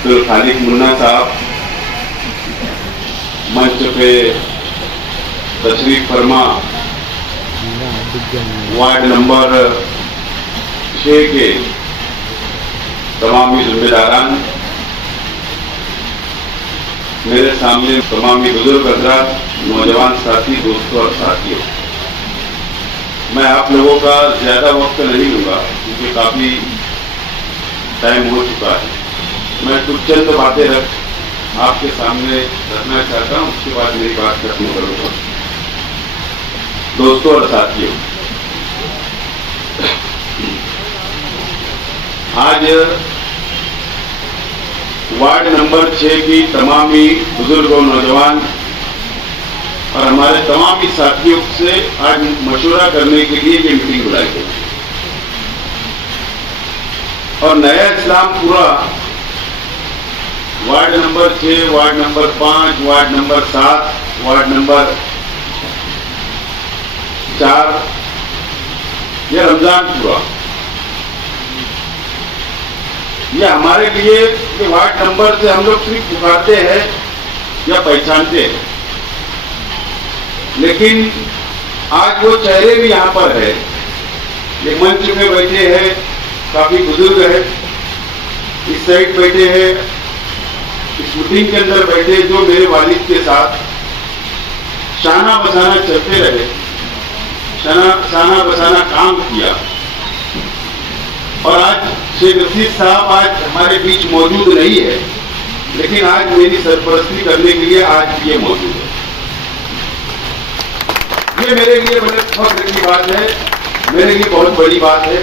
अब्दुल खालिक मुन्ना साहब मंच पे तशरीफ फरमा, वार्ड नंबर 6 के तमामी जिम्मेदारान, मेरे सामने तमामी बुजुर्ग हजरात, नौजवान साथी, दोस्तों और साथियों, मैं आप लोगों का ज्यादा वक्त नहीं लूंगा क्योंकि काफी टाइम हो चुका है। मैं कुछ चंद बातें आपके सामने रखना चाहता हूं, उसके बाद मेरी बात खत्म करूंगा। दोस्तों और साथियों, आज वार्ड नंबर 6 की तमामी बुजुर्गों, नौजवान और हमारे तमामी साथियों से आज मशवरा करने के लिए ये मीटिंग बुलाई गई और नया Islampura ward number 6, ward number 5, ward number 7, ward number 4, यह रमजानपुरा, ये हमारे लिए ये वार्ड नंबर से हम लोग सिर्फ पुकारते हैं या पहचानते हैं, लेकिन आज वो चेहरे भी यहाँ पर है। ये मंच में बैठे हैं, काफी बुजुर्ग है, इस साइड बैठे हैं, इस मीटिंग के अंदर बैठे जो मेरे वालिद के साथ शाना बसाना चलते रहे, शाना बसाना काम किया और आज शेख रशीद साहब आज हमारे बीच मौजूद नहीं है, लेकिन आज मेरी सरपरस्ती करने के लिए आज ये मौजूद है। ये मेरे लिए बड़े फख्र की बात है, मेरे लिए बहुत बड़ी बात है।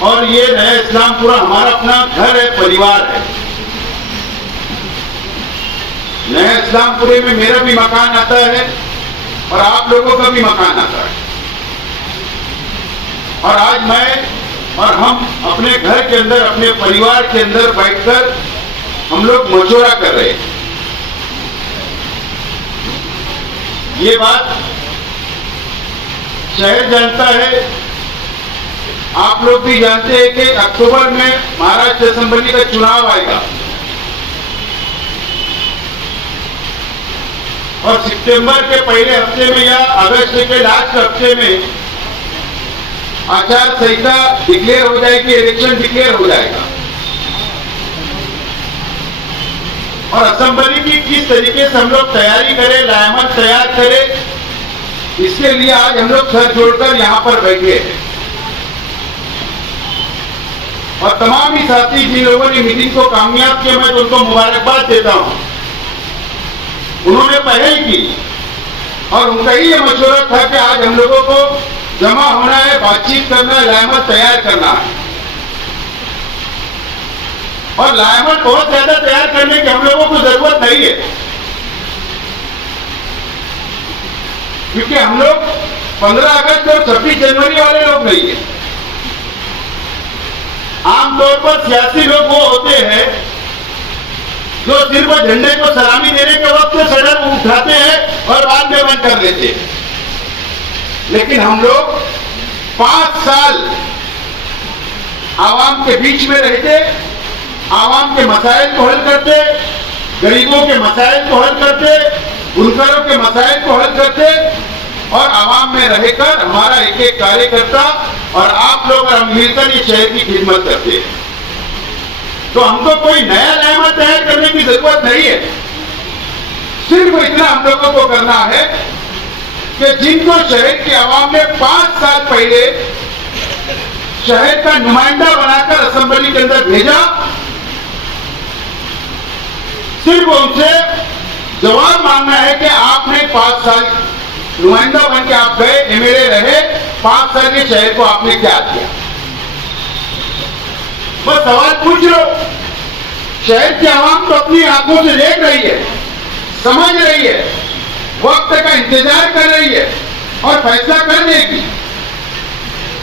और ये नया इस्लामपुरा हमारा अपना घर है, परिवार है। नया इस्लामपुरे में मेरा भी मकान आता है और आप लोगों का भी मकान आता है और आज मैं और हम अपने घर के अंदर, अपने परिवार के अंदर बैठकर हम लोग मशवरा कर रहे हैं। ये बात शहर जानता है, आप लोग भी जानते हैं कि अक्टूबर में महाराष्ट्र असेंबली का चुनाव आएगा और सितंबर के पहले हफ्ते में या अगस्त के लास्ट हफ्ते में आचार संहिता डिक्लेयर हो जाएगी, इलेक्शन डिक्लेयर हो जाएगा और असेंबली की किस तरीके से हम लोग तैयारी करें, लायमत तैयार करें, इसके लिए आज हम लोग सर जोड़कर यहां पर बैठे हैं। और तमाम ही साथी जिन लोगों ने मीटिंग को कामयाब किया, मैं तो उनको मुबारकबाद देता हूं। उन्होंने पहल की और उनका ही ये मशवरा था कि आज हम लोगों को जमा होना है, बातचीत करना है, लायमत तैयार करना है और लायमत बहुत ज्यादा तैयार करने की हम लोगों को जरूरत नहीं है, क्योंकि हम लोग 15 अगस्त और 26 जनवरी वाले लोग नहीं है। आमतौर पर सियासी लोग वो होते हैं जो सिर्फ झंडे को सलामी देने के वक्त सडर उठाते हैं और बाद में बंद कर देते हैं, लेकिन हम लोग 5 साल आवाम के बीच में रहते, आवाम के मसाइल को हल करते, गरीबों के मसाइल को हल करते, बुनकरों के मसाइल को हल करते और आवाम में रहकर हमारा एक एक कार्यकर्ता और आप लोग और हम मिलकर ये शहर की खिदमत करते हैं। तो हमको कोई नया लायमत तैयार करने की जरूरत नहीं है, सिर्फ इतना हम लोगों को करना है कि जिनको शहर की आवाम ने 5 साल पहले शहर का नुमाइंदा बनाकर असेंबली के अंदर भेजा, सिर्फ उनसे जवाब मांगना है कि आपने 5 साल नुमाइंदा बन के आप गए, एमएलए रहे, 5 साल के शहर को आपने क्या किया? बस सवाल पूछ लो। शहर की आवाम तो अपनी आंखों से देख रही है, समझ रही है, वक्त का इंतजार कर रही है और फैसला कर देगी,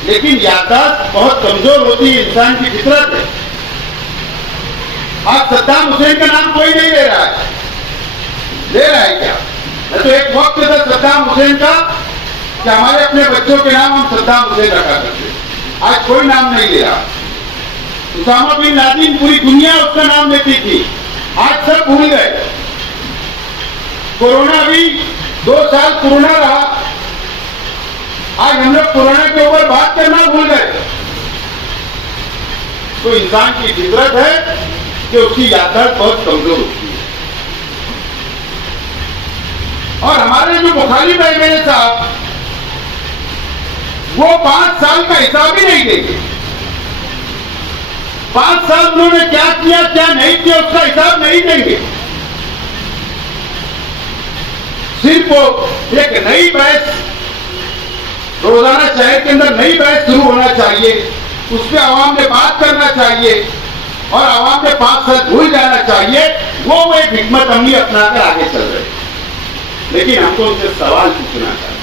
लेकिन याददाश्त बहुत कमजोर होती है, इंसान की फितरत है। आज सद्दाम हुसैन का नाम कोई नहीं ले रहा है, ले रहा है क्या? तो एक वक्त था सद्दाम हुसैन का कि हमारे अपने बच्चों के नाम हम सद्दाम हुसैन रखा करते, आज कोई नाम नहीं ले रहा। उसामा बिन लादेन पूरी दुनिया उसका नाम लेती थी, आज सब भूल गए। कोरोना भी 2 साल कोरोना रहा, आज हम लोग कोरोना के ऊपर बात करना भूल गए। तो इंसान की फितरत है कि उसकी याददाश्त बहुत कमजोर होती है। और हमारे जो मुखालिफ एमएलए साहब, वो 5 साल का हिसाब ही नहीं देंगे। 5 साल उन्होंने क्या किया क्या नहीं किया उसका हिसाब नहीं देंगे। सिर्फ वो एक नई बहस, रोजाना शहर के अंदर नई बहस शुरू होना चाहिए, उस पर आवाम में बात करना चाहिए और आवाम में 5 साल भूल जाना चाहिए। वो एक हिकमत अमली अपनाकर आगे चल रहे हैं। लेकिन हमको उनसे सवाल पूछना चाहिए।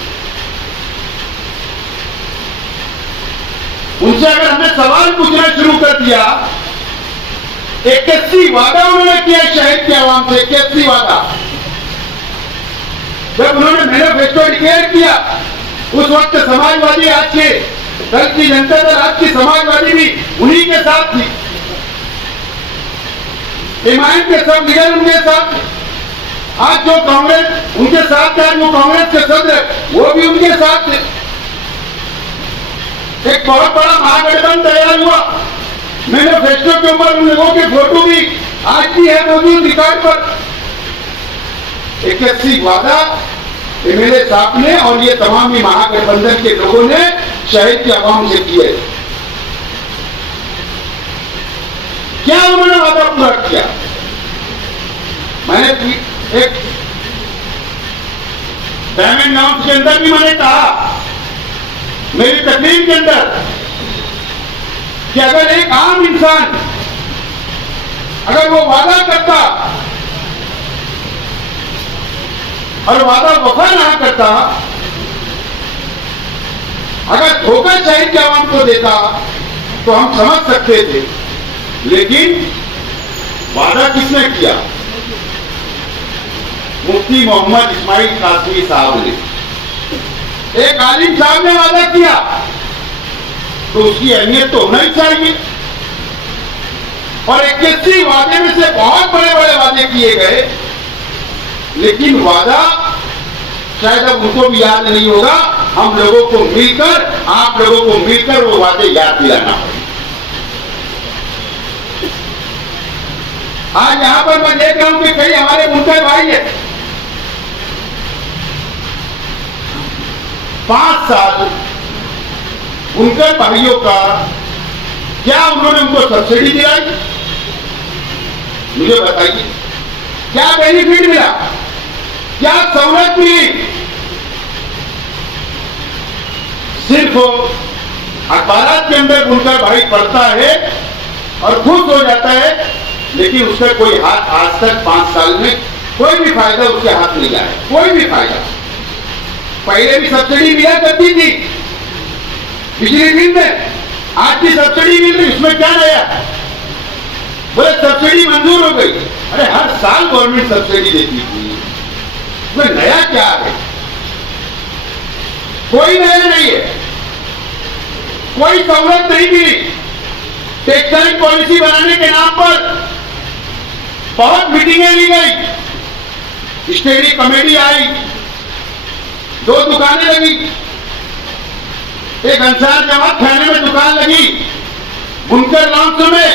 उनसे अगर हमने सवाल पूछना शुरू कर दिया, 81 वादा उन्होंने किया शहर की आवाम से, 81 वादा। जब उन्होंने मैनिफेस्टो डिक्लेयर किया, उस वक्त समाजवादी, आज के कल की जनता दल, आज की समाजवादी भी उन्हीं के साथ थी। हिमायत के सब लीडर उनके साथ। आज जो कांग्रेस उनके साथ है, जो कांग्रेस के सदस्य, वो भी उनके साथ थे। एक बहुत बड़ा महागठबंधन तैयार हुआ। मैनिफेस्टो के ऊपर उन लोगों के फोटो भी आज भी है मौजूद रिकॉर्ड पर। 81 वादा एमएलए साहब ने और ये तमाम ही महागठबंधन के लोगों ने शहर की आवाम से किए। क्या उन्होंने वादा पूरा किया? मैंने एक डायमंड लाउंज के अंदर भी मैंने कहा, मेरी तकरीर के अंदर, कि अगर एक आम इंसान अगर वो वादा करता और वादा वफा ना करता, अगर धोखा शहर के आवाम को देता, तो हम समझ सकते थे। लेकिन वादा किसने किया? मुफ्ती मोहम्मद इस्माइल कासमी साहब ने। एक आलिम साहब ने वादा किया तो उसकी अहमियत तो होना ही चाहिए। और 81 वादे में से बहुत बड़े बड़े वादे किए गए, लेकिन वादा शायद अब उनको भी याद नहीं होगा। हम लोगों को मिलकर, आप लोगों को मिलकर वो वादे याद दिलाना होगा। आज यहां पर मैं देख रहा हूं कि कई हमारे मुल्क भाई है, 5 साल उनके भाइयों का, क्या उन्होंने उनको सब्सिडी दिलाई? मुझे बताइए, क्या बेनिफिट मिला, क्या सहूलत मिली? सिर्फ अखबार के अंदर उनका भाई पढ़ता है और खुश हो जाता है, लेकिन उसका कोई हाथ आज तक 5 साल में कोई भी फायदा उसके हाथ नहीं आया, कोई भी फायदा। पहले भी सब्सिडी मिला करती थी बिजली बिल में, आज भी सब्सिडी मिल रही, उसमें क्या नया? बोले सब्सिडी मंजूर हो गई। अरे हर साल गवर्नमेंट सब्सिडी देती थी, उसमें नया क्या है? कोई नया नहीं है, कोई सहूलत नहीं मिली। टेक्सटाइल पॉलिसी बनाने के नाम पर बहुत मीटिंगें ली गई, स्टेडी कमेटी आई, 2 दुकानें लगी, एक अंसार जमात खाने में दुकान लगी, बुनकर लॉन्च में,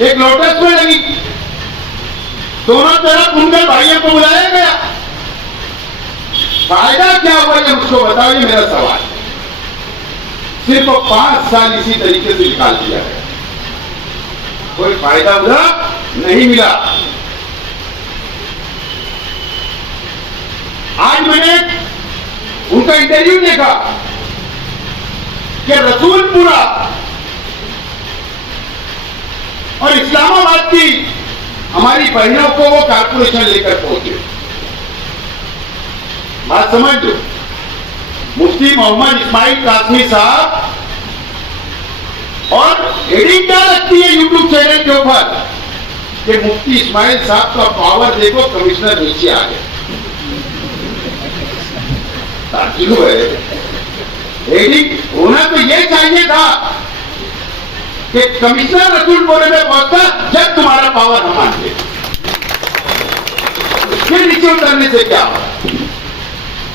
एक लोटस में लगी। दोनों तरफ बुनकर भाइयों को बुलाया गया। फायदा क्या हुआ ये मुझको बताओ, ये मेरा सवाल। सिर्फ 5 साल इसी तरीके से निकाल दिया गया, कोई फायदा उधर नहीं मिला। आज मैंने उनका इंटरव्यू देखा कि रसूलपुरा और इस्लामाबाद की हमारी बहनों को वो कारपोरेशन लेकर पहुंचे। बात समझ लो, मुफ्ती मोहम्मद इस्माइल कासमी साहब, और हेडिंग क्या लगती है यूट्यूब चैनल के ऊपर कि मुफ्ती इस्माइल साहब का पावर देखो, कमिश्नर नीचे आ गए। हेडिंग होना तो ये चाहिए था कि कमिश्नर रसूलपुर में पहुंचता जब तुम्हारा पावर हम मानते, उसके नीचे उतरने से क्या होगा।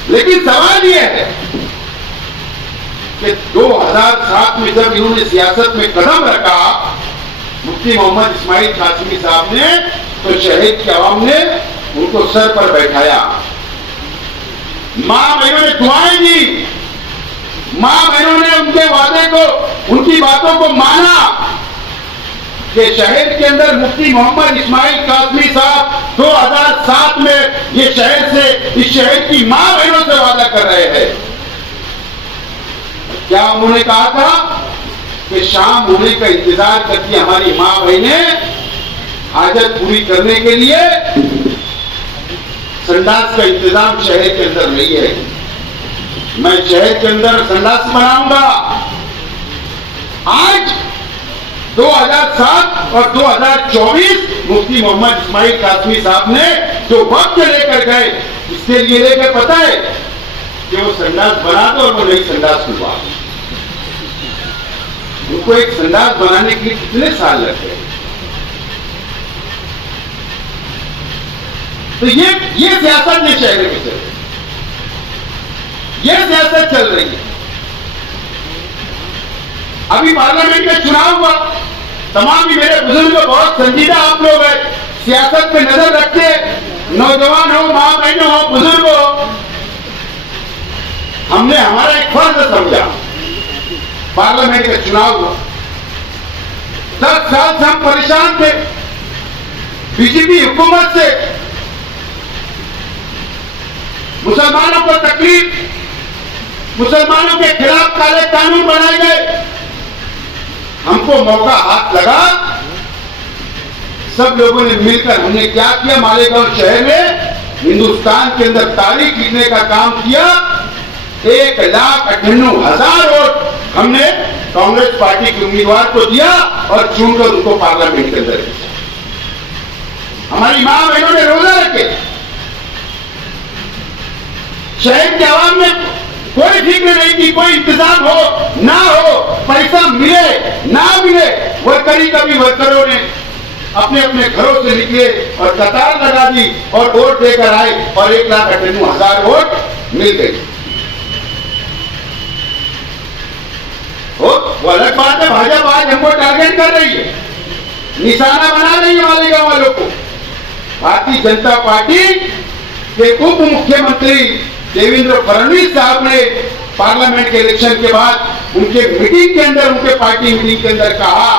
लेकिन सवाल यह है कि 2007 में जब इन्होंने सियासत में कदम रखा मुफ्ती मोहम्मद इस्माइल कासमी साहब ने, तो शहर की आवाम ने उनको सर पर बैठाया, मां बहनों ने दुआएं दी, मां बहनों ने उनके वादे को, उनकी बातों को माना कि शहर के अंदर मुफ्ती मोहम्मद इस्माइल कासमी साहब 2007 में ये शहर से, इस शहर की मां बहनों से वादा कर रहे हैं। क्या उन्होंने कहा था कि शाम होने का इंतजार करती हमारी मां बहनें हाजत पूरी करने के लिए संडास का इंतजाम शहर के अंदर नहीं है, मैं शहर के अंदर संडास बनाऊंगा। आज 2007 और 2024 मुफ्ती मोहम्मद इस्माइल कासमी साहब ने जो वक्त लेकर गए, इसके लिए लेकर पता है कि वो संडास बना दो और वो नई संडास खुलवा। उनको एक संडास बनाने के लिए कितने साल लग गए। तो ये सियासत ने शहर में चल रही, ये सियासत चल रही है। अभी पार्लियामेंट में चुनाव हुआ, तमाम ही मेरे बुजुर्ग बहुत संजीदा आप लोग हैं, सियासत पे नजर रखते, नौजवान हो, मां बहनों हो, बुजुर्ग हो, हमने हमारा एक फर्ज समझा। पार्लियामेंट का चुनाव हुआ, 10 साल से हम परेशान थे बीजेपी हुकूमत से, मुसलमानों को तकलीफ, मुसलमानों के खिलाफ काले कानून बनाए गए। हमको मौका हाथ लगा, सब लोगों ने मिलकर हमने क्या किया, मालेगांव शहर में हिंदुस्तान के अंदर तारीख लिखने का काम किया। 1,98,000 वोट हमने कांग्रेस पार्टी के उम्मीदवार को दिया और चुनकर उनको पार्लियामेंट के अंदर भेजा। हमारी मां बहनों ने रोजा रखे, शहर के आवाम में कोई फिक्र नहीं की, कोई इंतजाम हो ना हो, पैसा मिले ना मिले, वर्करी कभी वर्करों ने अपने अपने घरों से निकले और कतार लगा दी और वोट देकर आए और 1,98,000 वोट मिल गई। वो अलग बात है, भाजपा आज हमको टारगेट कर रही है, निशाना बना रही है मालेगांव वालों को। भारतीय जनता पार्टी के उप मुख्यमंत्री देवेंद्र फडणवीस साहब ने पार्लियामेंट के इलेक्शन के बाद उनके मीटिंग के अंदर, उनके पार्टी मीटिंग के अंदर कहा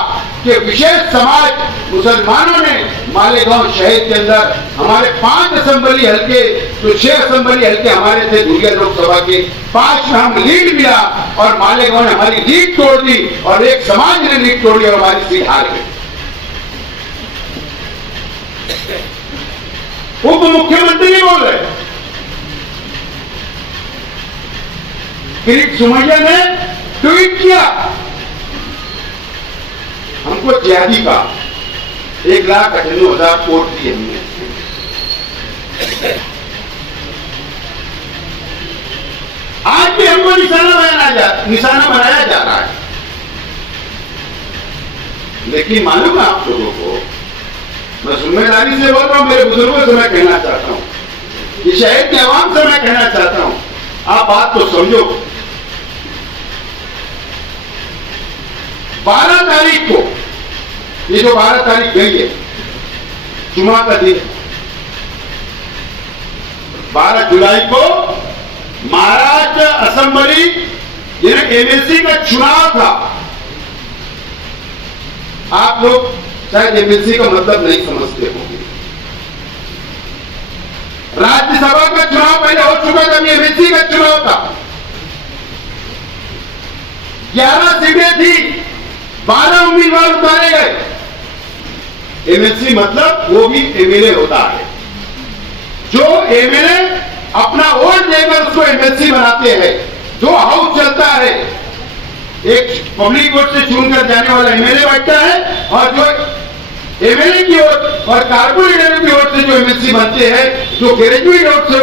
कि विशेष समाज मुसलमानों ने मालेगांव शहर के अंदर हमारे 5 असेंबली हल्के, जो 6 असेंबली हल्के हमारे थे धुलिया लोकसभा के, 5 में हम लीड मिला और मालेगांव ने हमारी लीड तोड़ दी और एक समाज ने लीड तोड़ दी और हमारी सीट हार गई। उप मुख्यमंत्री नहीं बोल रहे। किरीट सुमैया ने ट्वीट किया, हमको जिहादी का 1,98,000 वोट दिए हमने। आज भी हमको निशाना बनाया जा रहा है। लेकिन मालूम है आप लोगों को, मैं जिम्मेदारी से बोल रहा हूं, मेरे बुजुर्गों से मैं कहना चाहता हूं, इस शहर के आवाम से मैं कहना चाहता हूं, आप बात को समझो। 12 तारीख को, ये जो 12 तारीख गई है, जुमा का दिन, 12 जुलाई को महाराष्ट्र असेंबली यानी एमएलसी का चुनाव था। आप लोग शायद एमएलसी का मतलब नहीं समझते होंगे। राज्यसभा का चुनाव पहले हो चुका था, एमएलसी का चुनाव था। 11 सीटें थी, 12 उम्मीदवार उतारे गए। एमएलसी मतलब वो भी एमएलए होता है, जो एमएलए अपना वोट देकर उसको एमएलसी बनाते हैं। जो हाउस चलता है, एक पब्लिक वोट से चुनकर जाने वाला एमएलए बैठता है और जो एमएलए की वोट और कारपोरेटर की वोट से जो एमएलसी बनते हैं, जो ग्रेजुएट वोट से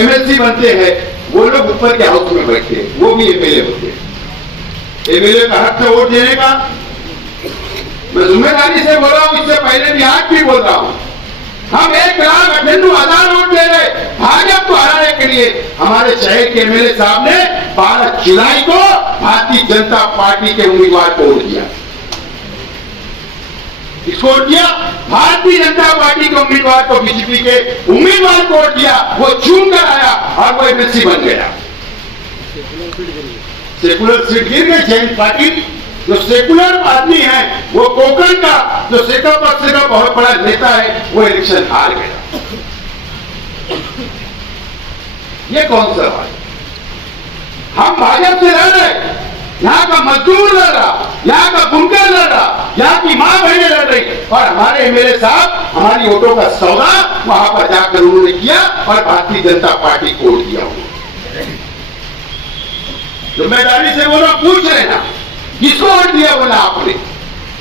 एमएलसी बनते हैं, वो लोग ऊपर के हाउस में बैठते हैं, वो भी एमएलए होते हैं। एमएलए का हक है वोट देने का, मैं जिम्मेदारी से बोल रहा हूं, इससे पहले भी आज भी बोल रहा हूं, हम 1,98,000 वोट दे रहे भाजपा को हराने के लिए। हमारे शहर के एमएलए साहब ने 12 जुलाई को भारतीय जनता पार्टी के उम्मीदवार को वोट दिया। किसको वोट दिया? भारतीय जनता पार्टी के उम्मीदवार को, बीजेपी के उम्मीदवार को वोट दिया। वो चुन कर आया और वो एमएलसी बन गया। सेकुलर सीट गिर गई। जयंत पाटिल जो सेकुलर आदमी है, वो कोकण का जो सेका पक्ष का बहुत बड़ा नेता है, वो इलेक्शन हार गया। ये कौन सा बात? हम भाजपा से लड़ रहे, यहाँ का मजदूर लड़ रहा, यहाँ का बुनकर लड़ रहा, यहाँ की मां बहनें लड़ रही, और हमारे एमएलए साहब हमारी वोटों का सौदा वहां पर जाकर उन्होंने किया और भारतीय जनता पार्टी को वोट दिया। जिम्मेदारी से बोला, पूछ रहे ना किसको वोट दिया? बोला आपने।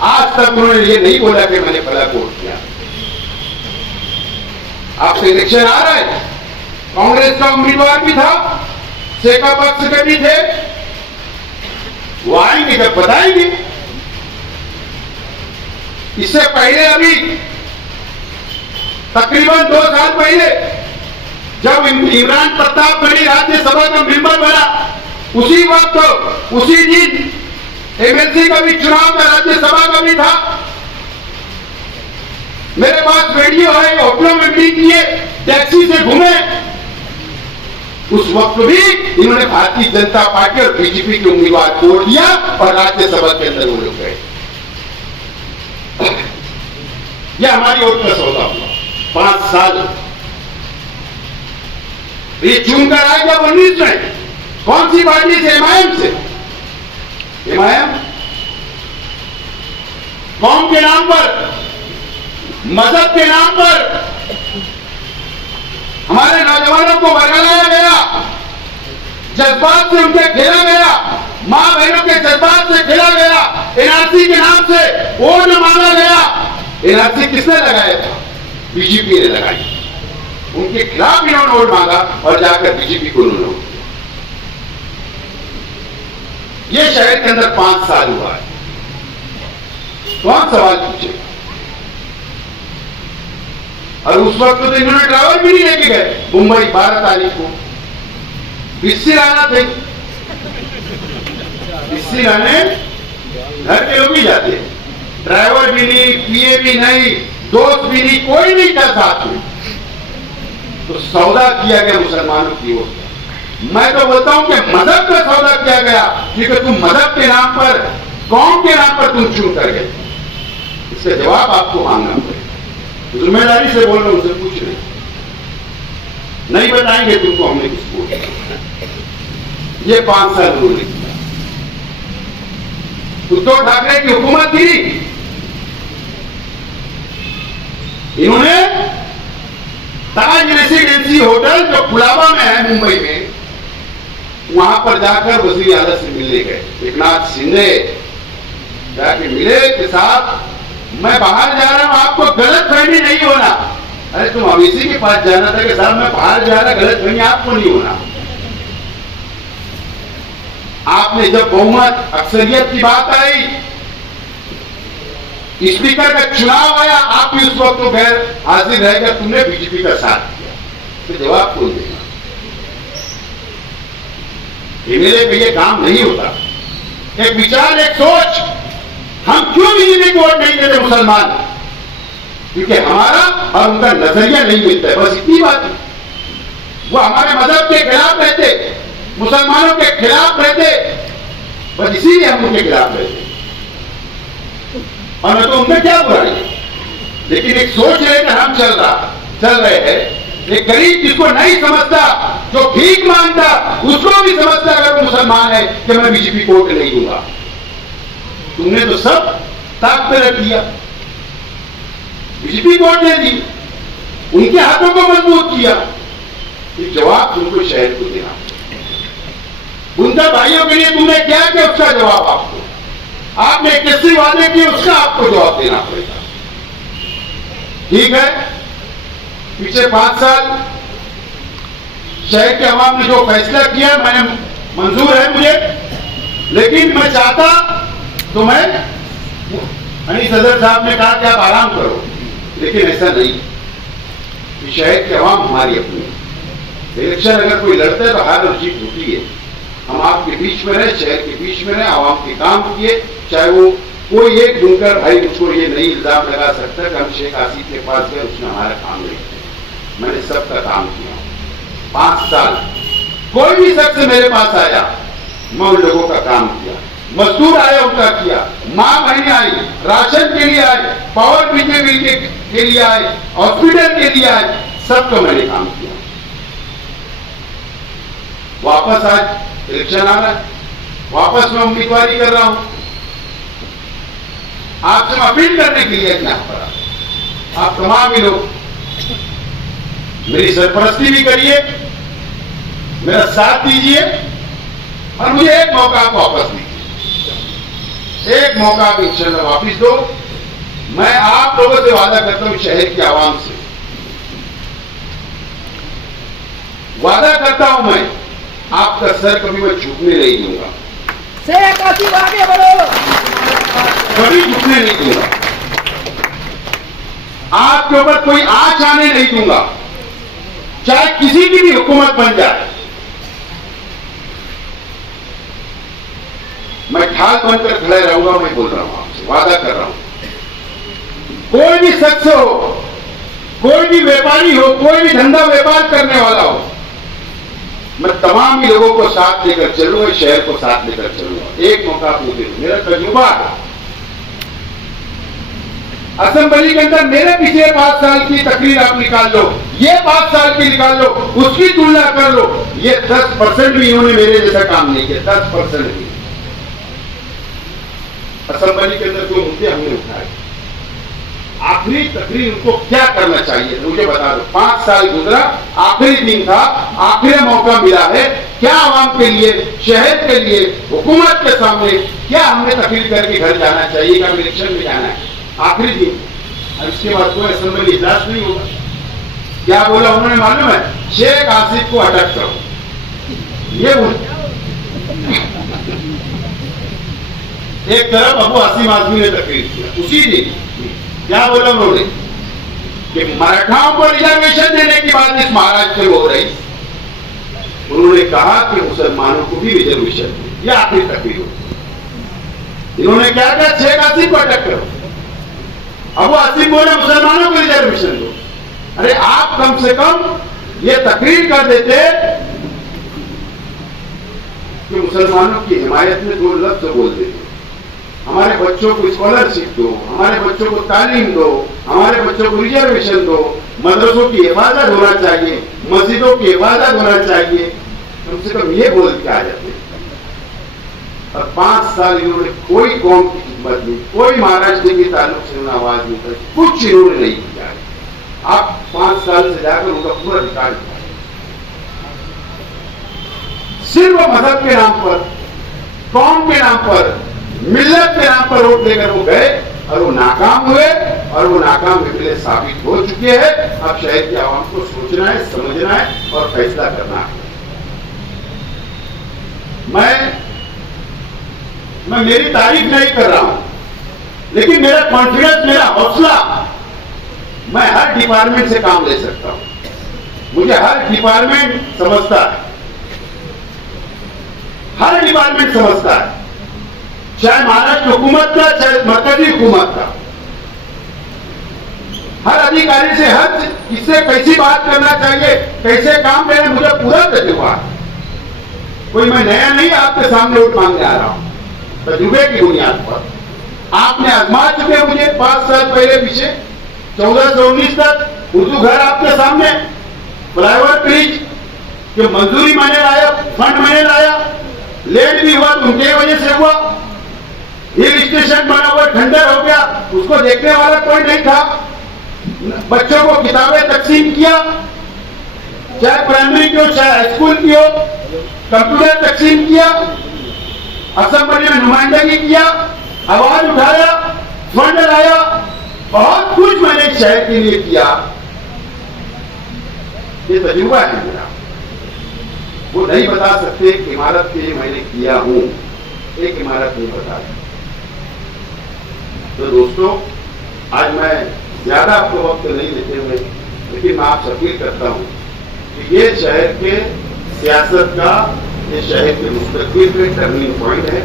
आज तक उन्होंने ये नहीं बोला कि मैंने फला को वोट दिया। आपसे इलेक्शन आ रहा है, कांग्रेस का उम्मीदवार भी था, सेका पक्ष के भी थे, वो आएंगे जब बताएंगे। इससे पहले अभी तकरीबन 2 साल पहले जब इमरान प्रताप गढ़ी राज्यसभा का मेंबर बना, उसी वक्त उसी दिन एमएलसी का भी चुनाव था, राज्यसभा का भी था। मेरे पास वीडियो है, होटलों में मीटिंग किए, टैक्सी से घूमे। उस वक्त भी इन्होंने भारतीय जनता पार्टी और बीजेपी के उम्मीदवार को वोट दिया और राज्यसभा के अंदर वो लोग गए। यह हमारी वोट का सौदा हुआ 5 साल। ये चुनकर आए जब 19 में, कौन सी पार्टी से? एमआईएम से। एमआईएम कौम के नाम पर, मजहब के नाम पर हमारे नौजवानों को बरगलाया गया, जज्बात से उनके खेला गया, मां बहनों के जज्बात से खेला गया, एनआरसी के नाम से वोट मांगा गया। एनआरसी किसने लगाया था? बीजेपी ने लगाई। उनके खिलाफ इन्होंने वोट मांगा और जाकर बीजेपी को उन्होंने वोट दिया। ये शहर के अंदर 5 साल हुआ है। कौन सवाल पूछे? और उस वक्त तो इन्होंने ड्राइवर भी नहीं लेके गए। मुंबई 12 तारीख को बिस्सी लाना थे, बिस्सी लाने घर के लोग ही जाते, ड्राइवर भी नहीं, पीए भी नहीं, दोस्त भी नहीं, कोई नहीं था साथ में। तो सौदा किया गया मुसलमानों की ओर। मैं तो बोलता हूं कि मजहब का सौदा किया गया, क्योंकि तुम मजहब के नाम पर, कौम के नाम पर तुम चुन कर गए। इसका जवाब आपको मांगना पड़ेगा। जिम्मेदारी से बोल रहे, उनसे पूछ रहे, नहीं बताएंगे तुमको हमने किसको। ये 5 साल उन्होंने किया। उद्धव ठाकरे की हुकूमत थी, इन्होंने ताज रेसिडेंसी होटल जो कुलाबा में है मुंबई में, वहां पर जाकर वजीर आला से मिलने गए। एकनाथ शिंदे जाके मिले के साथ, मैं बाहर जा रहा हूं, आपको गलत फहमी नहीं होना। अरे तुम अवीसी के पास जाना था कि साहब मैं बाहर जा रहा, गलत फहमी आपको नहीं होना। आपने जब बहुमत अक्सरियत की बात आई, स्पीकर का चुनाव आया, आप भी उस वक्त तो गैर हाजिर रहेगा, तुमने बीजेपी का साथ किया, तो जवाब कौन देगा? एमएलए पे ये काम नहीं होता। एक विचार, एक सोच, हम क्यों बीजेपी को वोट नहीं देते मुसलमान? क्योंकि हमारा और उनका नजरिया नहीं मिलता है, बस इतनी बात है। वो हमारे मजहब के खिलाफ रहते, मुसलमानों के खिलाफ रहते, बस इसीलिए हम उनके खिलाफ रहते। और न तो उनमें क्या बुराई है, लेकिन एक सोच लेकर हम चल रहे हैं। एक गरीब जिसको नहीं समझता, जो भीख मांगता, उसको भी समझता अगर वो मुसलमान है कि मैं बीजेपी को वोट नहीं दूंगा। तुमने तो सब ताक पे रख दिया, बीजेपी को वोट दे दी, उनके हाथों को मजबूत किया। ये जवाब तुमको शहर को देना। उनका भाइयों के लिए तुमने क्या किया, उसका जवाब आपको, आपने कैसे वादे किए, उसका आपको जवाब देना पड़ेगा। ठीक है, पिछले 5 साल शहर के अवाम ने जो फैसला किया, मैंने मंजूर है मुझे, लेकिन मैं चाहता तो मैं अली सदर साहब ने कहा कि आप आराम करो, लेकिन ऐसा नहीं। शहर की आवाम हमारी अपनी है। इलेक्शन अगर कोई लड़ता है तो हार और जीत होती है। हम आपके बीच में रहे, शहर के बीच में रहे, आवाम के काम किए। चाहे वो कोई एक ढूंढकर भाई मुझको ये नहीं इल्जाम लगा सकता कि हम शेख आसिफ के पास गए, उसने हमारा काम नहीं किया। मैंने सबका काम किया 5 साल। कोई भी शख्स मेरे पास आया, मैं उन लोगों का काम किया। मजदूर आए उनका किया, माँ बहनें आई, राशन के लिए आए, पावर बिजली के लिए आए, हॉस्पिटल के लिए आए, सबका मैंने काम किया। वापस आज इलेक्शन आ रहा है, वापस मैं उम्मीदवारी कर रहा हूं। आपसे मैं अपील करने के लिए यहाँ पर आप तमाम ही लोग मेरी सरपरस्ती भी करिए, मेरा साथ दीजिए और मुझे एक मौका आप वापस दीजिए। एक मौका आप इंशाल्लाह वापस दो। मैं आप लोगों से वादा करता हूं, शहर की आवाम से वादा करता हूं, मैं आपका सर कभी मैं झुकने नहीं दूंगा। शेख आसिफ आगे बढ़ो, कभी झुकने नहीं दूंगा। आपके ऊपर कोई आंच आने नहीं दूंगा, चाहे किसी की भी हुकूमत बन जाए। मैं ढाल बनकर खड़े रहूंगा। मैं बोल रहा हूं आपसे, वादा कर रहा हूं। कोई भी शख्स हो, कोई भी व्यापारी हो, कोई भी धंधा व्यापार करने वाला हो, मैं तमाम ही लोगों को साथ लेकर चलूंगा, शहर को साथ लेकर चलूंगा। एक मौका आपको दे दूं, मेरा तजुर्बा है। असेंबली के अंदर मेरे पिछले 5 साल की तकरीर आप निकाल लो, ये 5 साल की निकाल लो, उसकी तुलना कर लो, ये 10% भी इन्होंने मेरे जैसा काम नहीं किया। 10% भी। असेंबली के अंदर जो मुद्दे हमने उठाए, आखिरी तकरीर उनको क्या करना चाहिए मुझे बता दो। 5 साल गुजरा, आखिरी दिन था, आखिरी मौका मिला है। क्या आवाम के लिए, शहर के लिए, हुकूमत के सामने क्या हमने तकरीर करके घर जाना चाहिए, क्या इलेक्शन में जाना है? आखिरी दिन, और इसके बाद कोई असेंबली इजलास नहीं होगा। क्या बोला उन्होंने मालूम है? शेख आसिफ को अटक करो। ये एक तरफ अबू आसिम आजमी ने तकरीर किया, उसी दिन क्या बोला उन्होंने कि मराठाओं को रिजर्वेशन देने की बात इस महाराष्ट्र में हो रही। उन्होंने कहा कि मुसलमानों को भी रिजर्वेशन दो। यह आखिरी तकरीर हो। इन्होंने क्या कहा? शेख आसिफ को अटक करो। अबू आसिम बोले मुसलमानों को रिजर्वेशन दो। अरे आप कम से कम ये तकरीर कर देते कि मुसलमानों की हिमायत में 2 लफ्ज बोल देते। हमारे बच्चों को स्कॉलरशिप दो, हमारे बच्चों को तालीम दो, हमारे बच्चों को रिजर्वेशन दो, मदरसों की हिफाजत होना चाहिए, मस्जिदों की हिफाजत होना चाहिए। कम से कम ये बोल के आ जाते। और 5 साल इन्होंने कोई कौम की खिदमत नहीं, कोई महाराष्ट्र के ताल्लुक से उन्होंने आवाज नहीं कर, कुछ इन्होंने नहीं किया। आप 5 साल से जाकर उनका पूरा रिकॉर्ड किया। सिर्फ मजहब के नाम पर, कौम के नाम पर, मिल्लत के नाम पर वोट लेकर वो गए और वो नाकाम हुए, और वो नाकाम निकले साबित हो चुके हैं। अब शहर की आवाम को सोचना है, समझना है और फैसला करना है। मैं मेरी तारीफ नहीं कर रहा हूं, लेकिन मेरा कॉन्फिडेंस, मेरा हौसला, मैं हर डिपार्टमेंट से काम ले सकता हूं। मुझे हर डिपार्टमेंट समझता है, हर डिपार्टमेंट समझता है, चाहे महाराष्ट्र हुकूमत का, चाहे मरकजी हुकूमत का। हर अधिकारी से हर किससे कैसी बात करना चाहिए, कैसे काम लेना, मुझे पूरा तजुर्बा है। कोई मैं नया नहीं आपके सामने वोट मांगने आ रहा हूं। तजुर्बे की बुनियाद पर आपने आजमा चुके मुझे 5 साल पहले पीछे, 14 से 19 तक। उर्दू घर आपके सामने, फ्लाईओवर ब्रिज की मंजूरी मैंने लाया, फंड मैंने लाया, लेट भी हुआ तो उनके वजह से हुआ। हिल स्टेशन बना हुआ, खंडर हो गया, उसको देखने वाला कोई नहीं था। बच्चों को किताबें तकसीम किया, चाहे प्राइमरी की हो चाहे हाई स्कूल की हो, कंप्यूटर तकसीम किया, असेंबली में नुमाइंदगी किया, आवाज उठाया, फंड लाया, बहुत कुछ मैंने शहर के लिए किया। ये तजुर्बा है मेरा। वो नहीं बता सकते कि इमारत के लिए मैंने किया हूं, एक इमारत नहीं बता सकते। तो दोस्तों, आज मैं ज्यादा आपको वक्त नहीं देते हुए, लेकिन मैं आपसे अपील करता हूं कि ये शहर के सियासत का, ये शहर के मुस्तकबिल में टर्निंग पॉइंट है।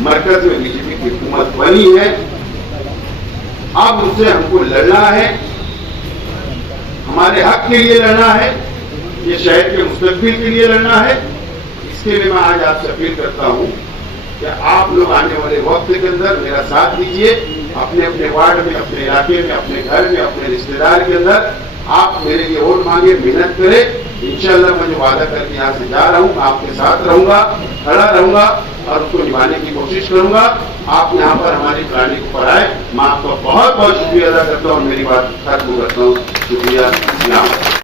मरकज में बीजेपी की हुकूमत बनी है, अब उससे हमको लड़ना है, हमारे हक के लिए लड़ना है, ये शहर के मुस्तकबिल के लिए लड़ना है। इसके लिए मैं आज आपसे अपील करता हूं कि आप लोग आने वाले वक्त के अंदर मेरा साथ दीजिए, अपने अपने वार्ड में, अपने इलाके में, अपने घर में, अपने रिश्तेदार के अंदर आप मेरे लिए वोट मांगे, मेहनत करें। इंशाल्लाह मैं जो वादा करके यहाँ से जा रहा हूँ, मैं आपके साथ रहूंगा, खड़ा रहूंगा और उसको निभाने की कोशिश करूंगा। आप यहाँ पर हमारी प्लानिंग को पढ़ाए। मैं आपका बहुत बहुत शुक्रिया अदा करता हूँ और मेरी बात खत्म करता हूँ। शुक्रिया।